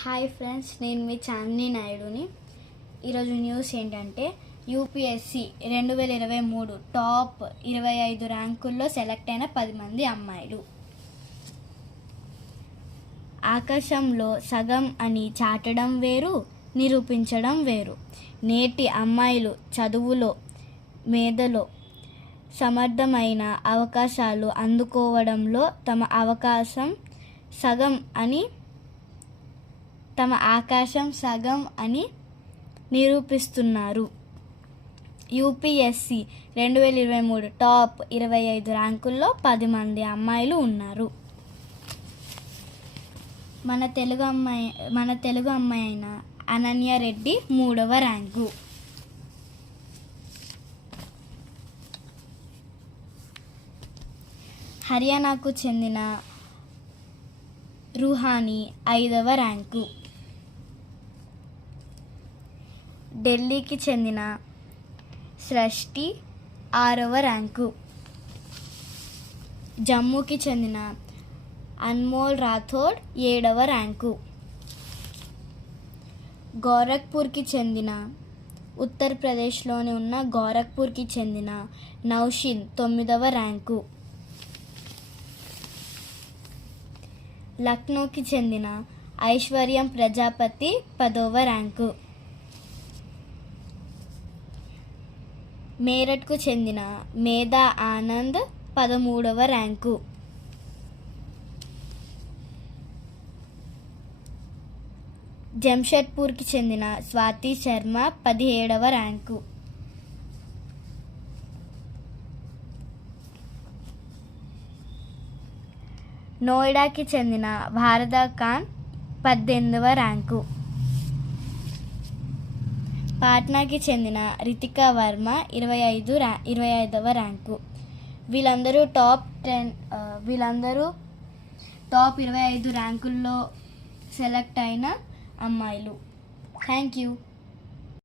Hi friends, నేను మీ చాందిని నాయుడుని. ఈరోజు news ఏంటంటే యూపీఎస్సీ 2023 టాప్ 25 ర్యాంకుల్లో సెలెక్ట్ అయిన 10 మంది అమ్మాయిలు. ఆకాశంలో సగం అని చాటడం వేరు, నిరూపించడం వేరు. నేటి అమ్మాయిలు చదువులో, మేధలో సమర్థమైన అవకాశాలు అందుకోవడంలో తమ ఆకాశం సగం అని నిరూపిస్తున్నారు. యూపీఎస్సీ 2023 టాప్ 25 ర్యాంకుల్లో 10 మంది అమ్మాయిలు ఉన్నారు. మన తెలుగు అమ్మాయి అయిన అనన్య రెడ్డి 3వ ర్యాంకు. హర్యానాకు చెందిన రుహానీ 5వ ర్యాంకు. ఢిల్లీకి చెందిన సృష్టి 6వ ర్యాంకు. జమ్మూకి చెందిన అన్మోల్ రాథోడ్ 7వ ర్యాంకు. ఉత్తరప్రదేశ్లోని ఉన్న గోరఖ్పూర్కి చెందిన నౌషిన్ 9వ ర్యాంకు. లక్నోకి చెందిన ఐశ్వర్యం ప్రజాపతి 10వ ర్యాంకు. మేరట్కు చెందిన మేధా ఆనంద్ 13వ ర్యాంకు. జంషెడ్పూర్కి చెందిన స్వాతి శర్మ 17వ ర్యాంకు. నోయిడాకి చెందిన భారత ఖాన్ 18వ ర్యాంకు. పాట్నాకి చెందిన రితికా వర్మ 25వ ర్యాంకు. వీళ్ళందరూ టాప్ 25 ర్యాంకుల్లో సెలెక్ట్ అయిన అమ్మాయిలు. Thank you.